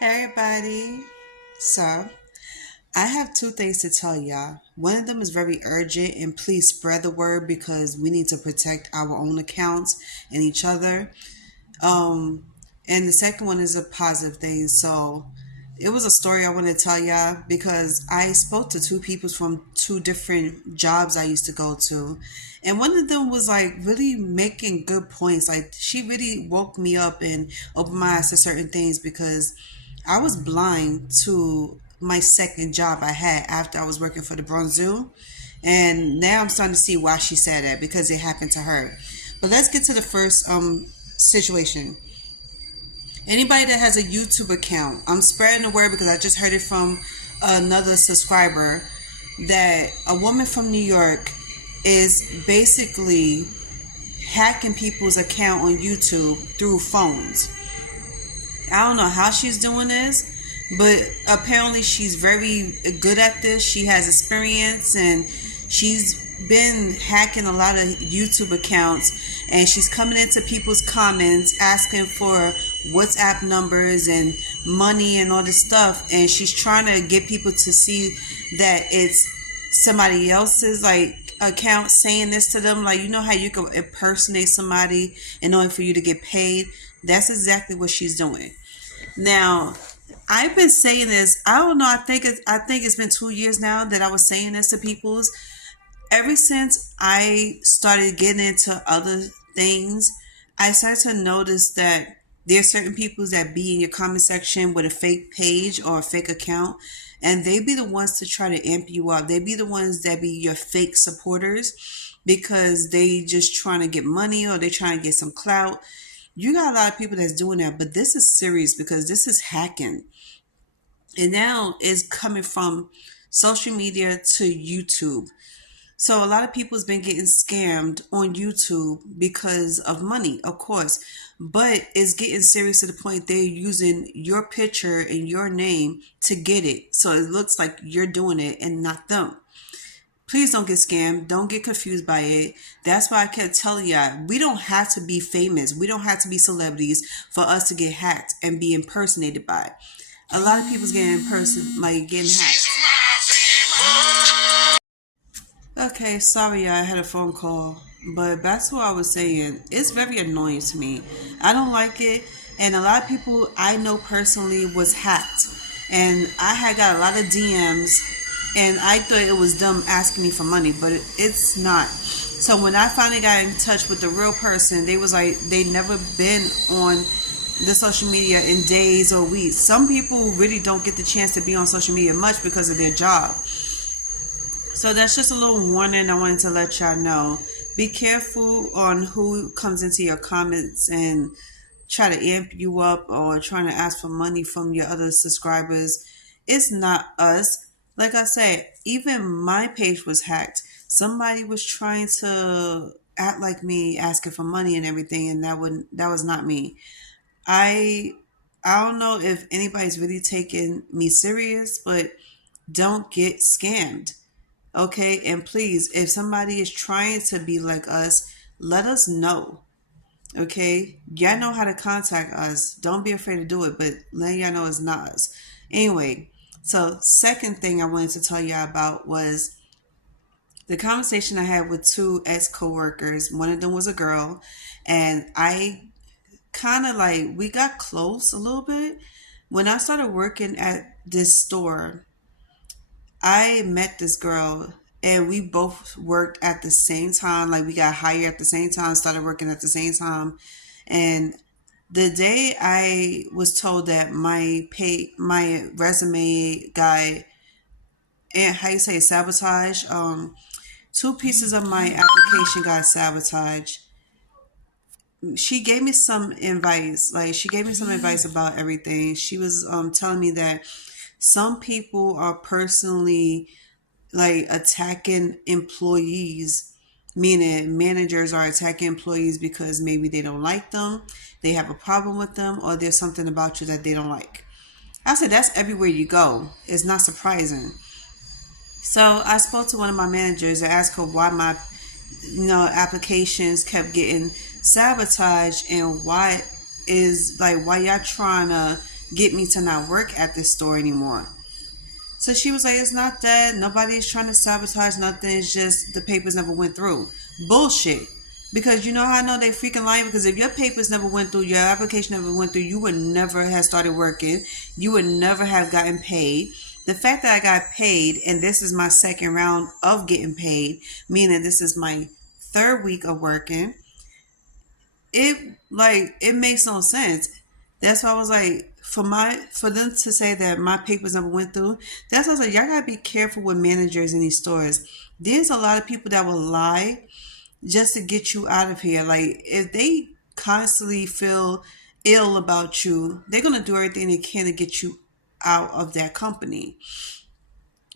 Hey everybody. So, I have two things to tell y'all. One of them is very urgent, and please spread the word because we need to protect our own accounts and each other. Um, and the second one is a positive thing. So, it was a story I want to tell y'all because I spoke to two people from two different jobs I used to go to. And one of them was like really making good points. Like, she really woke me up and opened my eyes to certain things because I was blind to my second job I had after I was working for the Bronx Zoo. And now I'm starting to see why she said that because it happened to her. But let's get to the first situation. Anybody that has a YouTube account, I'm spreading the word because I just heard it from another subscriber that a woman from New York is basically hacking people's account on YouTube through phones. I don't know how she's doing this, but apparently she's very good at this. She has experience and she's been hacking a lot of YouTube accounts, and she's coming into people's comments asking for WhatsApp numbers and money and all this stuff, and she's trying to get people to see that it's somebody else's like account saying this to them. Like, you know how you can impersonate somebody in order for you to get paid? That's exactly what she's doing. Now, I've been saying this. I don't know. I think it's been 2 years now that I was saying this to people's. Ever since I started getting into other things, I started to notice that there are certain people that be in your comment section with a fake page or a fake account, and they be the ones to try to amp you up. They be the ones that be your fake supporters because they just trying to get money or they trying to get some clout. You got a lot of people that's doing that, but this is serious because this is hacking. And now it's coming from social media to YouTube. So a lot of people's been getting scammed on YouTube because of money, of course. But it's getting serious to the point they're using your picture and your name to get it. So it looks like you're doing it and not them. Please don't get scammed. Don't get confused by it. That's why I kept telling y'all, we don't have to be famous. We don't have to be celebrities for us to get hacked and be impersonated by. A lot of people's getting hacked. Okay, sorry, I had a phone call. But back to what I was saying. It's very annoying to me. I don't like it. And a lot of people I know personally was hacked. And I had got a lot of DMs. And I thought it was them asking me for money. But it's not. So when I finally got in touch with the real person, they was like, they never been on the social media in days or weeks. Some people really don't get the chance to be on social media much because of their job. So that's just a little warning I wanted to let y'all know. Be careful on who comes into your comments and try to amp you up or trying to ask for money from your other subscribers. It's not us. Like I said, even my page was hacked. Somebody was trying to act like me, asking for money and everything, and that was not me. I I don't know if anybody's really taking me serious, but don't get scammed. Okay, and please, if somebody is trying to be like us, let us know. Okay, y'all know how to contact us. Don't be afraid to do it, but let y'all know it's not us. Anyway, so second thing I wanted to tell y'all about was the conversation I had with two ex coworkers. One of them was a girl, and I kind of like we got close a little bit. When I started working at this store, I met this girl and we both worked at the same time. Like, we got hired at the same time, started working at the same time. And the day I was told that my resume guy, and how you say sabotage, two pieces of my application got sabotaged. She gave me some advice. Like, she gave me some advice about everything. She was telling me that some people are personally like attacking employees, meaning managers are attacking employees because maybe they don't like them, they have a problem with them, or there's something about you that they don't like. I said that's everywhere you go. It's not surprising. So I spoke to one of my managers and asked her why my applications kept getting sabotaged, and why y'all trying to get me to not work at this store anymore. So she was like, it's not that. Nobody's trying to sabotage nothing. It's just the papers never went through. Bullshit. Because you know how I know they freaking lying? Because if your papers never went through, your application never went through, you would never have started working. You would never have gotten paid. The fact that I got paid, and this is my second round of getting paid, meaning this is my third week of working, it makes no sense. That's why I was like, for them to say that my papers never went through, that's why I was like, y'all gotta be careful with managers in these stores. There's a lot of people that will lie just to get you out of here. Like, if they constantly feel ill about you, they're gonna do everything they can to get you out of that company.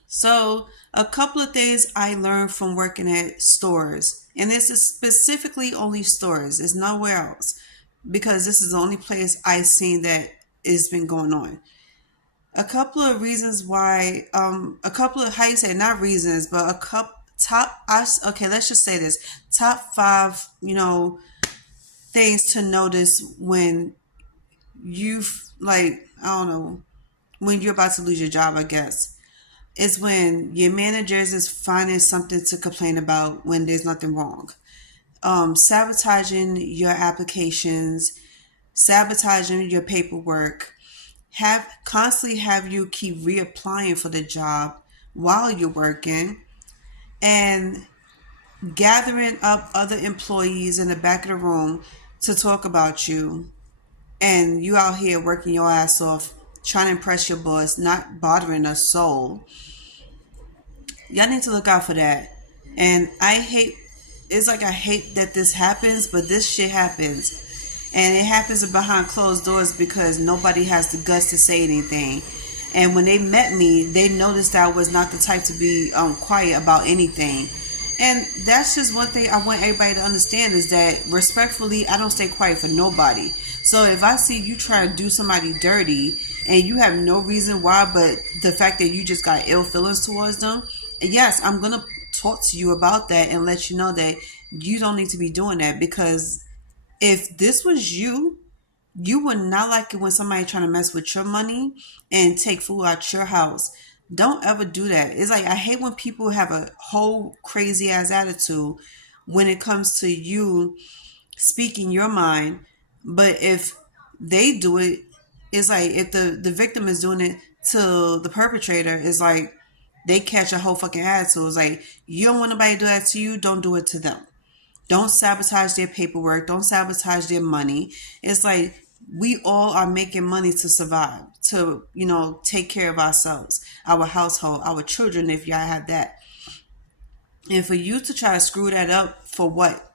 So, a couple of things I learned from working at stores, and this is specifically only stores, it's nowhere else, because this is the only place I've seen that it's been going on. A couple of reasons why, a couple of, how you say, not reasons, but a couple, okay, let's just say this, top five, things to notice when you've, like, I don't know, when you're about to lose your job, I guess, is when your managers is finding something to complain about when there's nothing wrong. Sabotaging your applications, sabotaging your paperwork, have you keep reapplying for the job while you're working, and gathering up other employees in the back of the room to talk about you, and you out here working your ass off trying to impress your boss, not bothering a soul. Y'all need to look out for that. And I hate that this happens, but this shit happens. And it happens behind closed doors because nobody has the guts to say anything. And when they met me, they noticed that I was not the type to be quiet about anything. And that's just one thing I want everybody to understand, is that respectfully, I don't stay quiet for nobody. So if I see you try to do somebody dirty and you have no reason why, but the fact that you just got ill feelings towards them, yes, I'm going to talk to you about that and let you know that you don't need to be doing that. Because if this was you, you would not like it when somebody trying to mess with your money and take food out your house. Don't ever do that. It's like, I hate when people have a whole crazy ass attitude when it comes to you speaking your mind. But if they do it, it's like, if the victim is doing it to the perpetrator, it's like they catch a whole fucking attitude. It's like, you don't want nobody to do that to you, don't do it to them. Don't sabotage their paperwork. Don't sabotage their money. It's like, we all are making money to survive, to, take care of ourselves, our household, our children, if y'all have that. And for you to try to screw that up for what?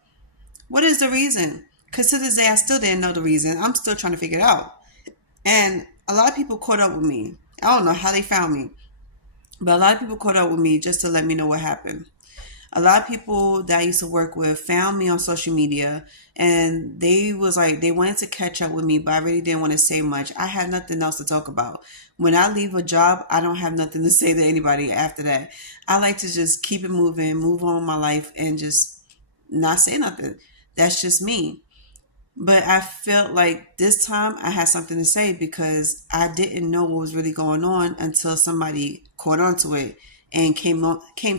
What is the reason? Because to this day, I still didn't know the reason. I'm still trying to figure it out. And a lot of people caught up with me. I don't know how they found me, but a lot of people caught up with me just to let me know what happened. A lot of people that I used to work with found me on social media, and they wanted to catch up with me, but I really didn't want to say much. I had nothing else to talk about. When I leave a job, I don't have nothing to say to anybody after that. I like to just keep it moving, move on with my life, and just not say nothing. That's just me. But I felt like this time I had something to say, because I didn't know what was really going on until somebody caught onto it and came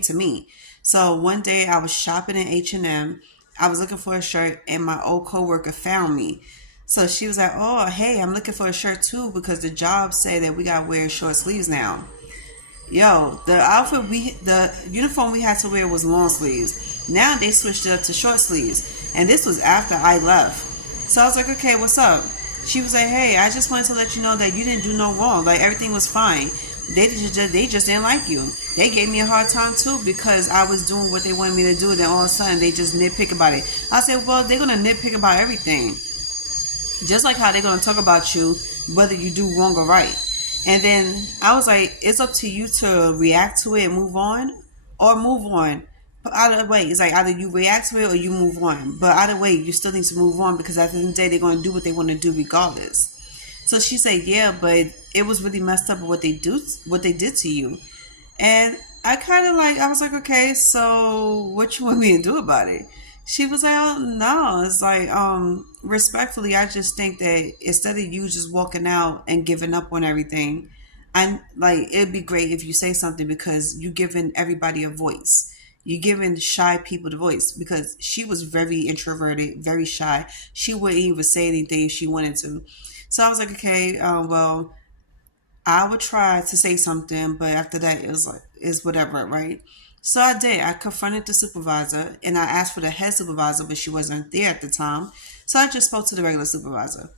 to me. So one day I was shopping in H&M. I was looking for a shirt, and my old coworker found me. So she was like, "Oh, hey, I'm looking for a shirt too, because the job say that we gotta wear short sleeves now." Yo, the uniform we had to wear was long sleeves. Now they switched it up to short sleeves, and this was after I left. So I was like, "Okay, what's up?" She was like, "Hey, I just wanted to let you know that you didn't do no wrong. Like, everything was fine. They just didn't like you. They gave me a hard time too, because I was doing what they wanted me to do. Then all of a sudden they just nitpick about it." I said, "Well, they're gonna nitpick about everything, just like how they're gonna talk about you whether you do wrong or right." And then I was like, "It's up to you to react to it and move on, or move on. But either way, it's like, either you react to it or you move on. But either way, you still need to move on, because at the end of the day, they're gonna do what they want to do regardless." So she said, "Yeah, but it was really messed up what they did to you." And I was like, "Okay, so what you want me to do about it?" She was like, "Oh no, it's like, respectfully, I just think that instead of you just walking out and giving up on everything, I'm like, it'd be great if you say something because you giving everybody a voice. You giving shy people the voice because she was very introverted, very shy. She wouldn't even say anything if she wanted to. So I was like, okay, well, I would try to say something, but after that, it was like, it's whatever, right? So I did. I confronted the supervisor and I asked for the head supervisor, but she wasn't there at the time. So I just spoke to the regular supervisor.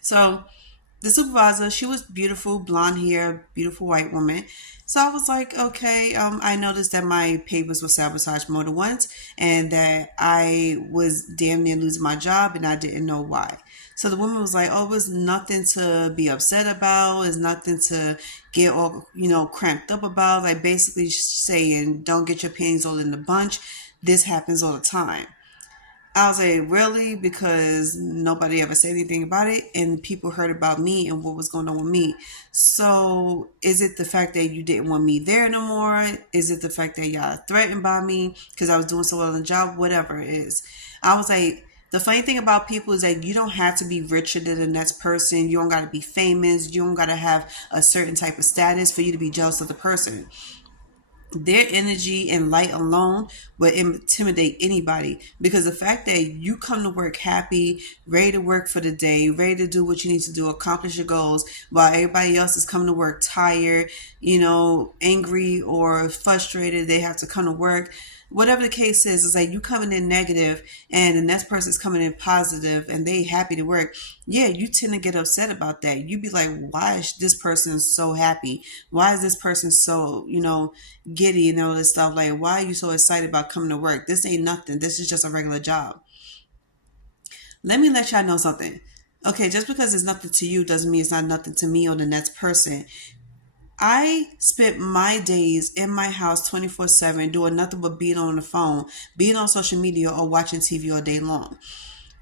So the supervisor, she was beautiful, blonde hair, beautiful white woman. So I was like, okay, I noticed that my papers were sabotaged more than once and that I was damn near losing my job and I didn't know why. So the woman was like, oh, it's nothing to be upset about. It's nothing to get all, cramped up about. Like basically saying, don't get your panties all in the bunch. This happens all the time. I was like, really? Because nobody ever said anything about it, and people heard about me and what was going on with me. So, is it the fact that you didn't want me there no more? Is it the fact that y'all threatened by me because I was doing so well in the job? Whatever it is. I was like, the funny thing about people is that you don't have to be richer than the next person. You don't got to be famous. You don't got to have a certain type of status for you to be jealous of the person. Their energy and light alone will intimidate anybody because the fact that you come to work happy, ready to work for the day, ready to do what you need to do, accomplish your goals, while everybody else is coming to work tired, angry or frustrated, they have to come to work. Whatever the case is like you coming in negative and the next person's coming in positive and they happy to work. Yeah, you tend to get upset about that. You be like, why is this person so happy? Why is this person so, giddy and all this stuff? Like, why are you so excited about coming to work? This ain't nothing. This is just a regular job. Let me let y'all know something. Okay, just because it's nothing to you doesn't mean it's not nothing to me or the next person. I spent my days in my house 24/7 doing nothing but being on the phone, being on social media, or watching TV all day long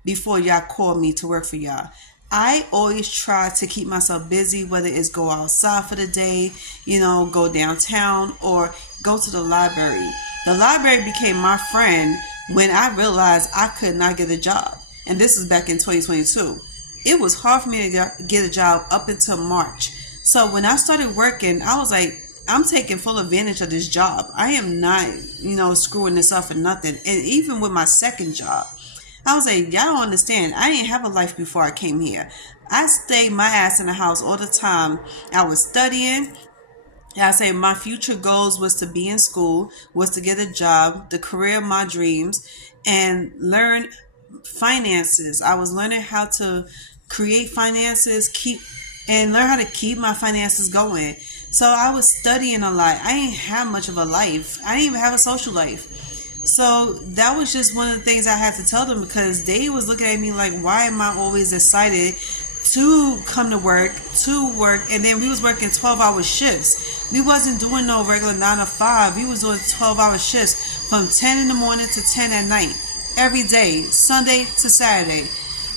before y'all call me to work for y'all. I always try to keep myself busy, whether it's go outside for the day, go downtown, or go to the library. The library became my friend when I realized I could not get a job. And this is back in 2022. It was hard for me to get a job up until March. So when I started working, I was like, I'm taking full advantage of this job. I am not, screwing this up for nothing. And even with my second job, I was like, y'all don't understand. I didn't have a life before I came here. I stayed my ass in the house all the time. I was studying. I say my future goals was to be in school, was to get a job, the career of my dreams, and learn finances. I was learning how to create finances, learn how to keep my finances going. So I was studying a lot. I didn't have much of a life. I didn't even have a social life. So that was just one of the things I had to tell them because they was looking at me like, why am I always excited to come to work, and then we was working 12-hour shifts. We wasn't doing no regular 9 to 5. We was doing 12-hour shifts from 10 in the morning to 10 at night, every day, Sunday to Saturday.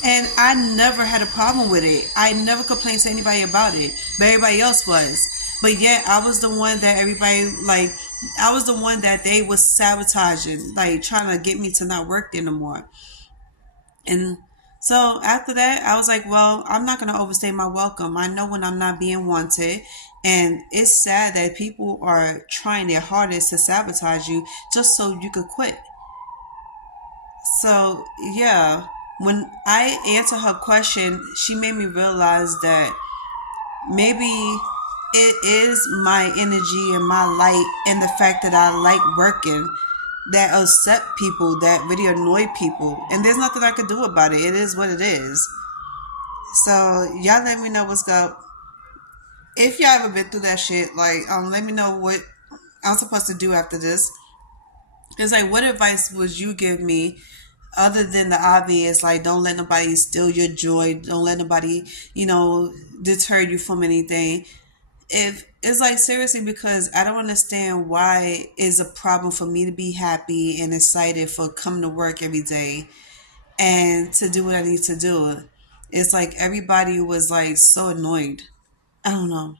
And I never had a problem with it. I never complained to anybody about it, but everybody else was. But yet I was the one that I was the one that they was sabotaging, like trying to get me to not work there no more. And so after that, I was like, well, I'm not going to overstay my welcome. I know when I'm not being wanted. And it's sad that people are trying their hardest to sabotage you just so you could quit. So, yeah, when I answered her question, she made me realize that maybe it is my energy and my light and the fact that I like working that upset people, that really annoy people. And there's nothing I can do about it. It is what it is. So y'all let me know what's up. If y'all ever been through that shit, let me know what I'm supposed to do after this. It's like, what advice would you give me other than the obvious, like don't let nobody steal your joy, don't let nobody, deter you from anything. If it's like seriously, because I don't understand why it's a problem for me to be happy and excited for coming to work every day and to do what I need to do. It's like everybody was like so annoyed. I don't know.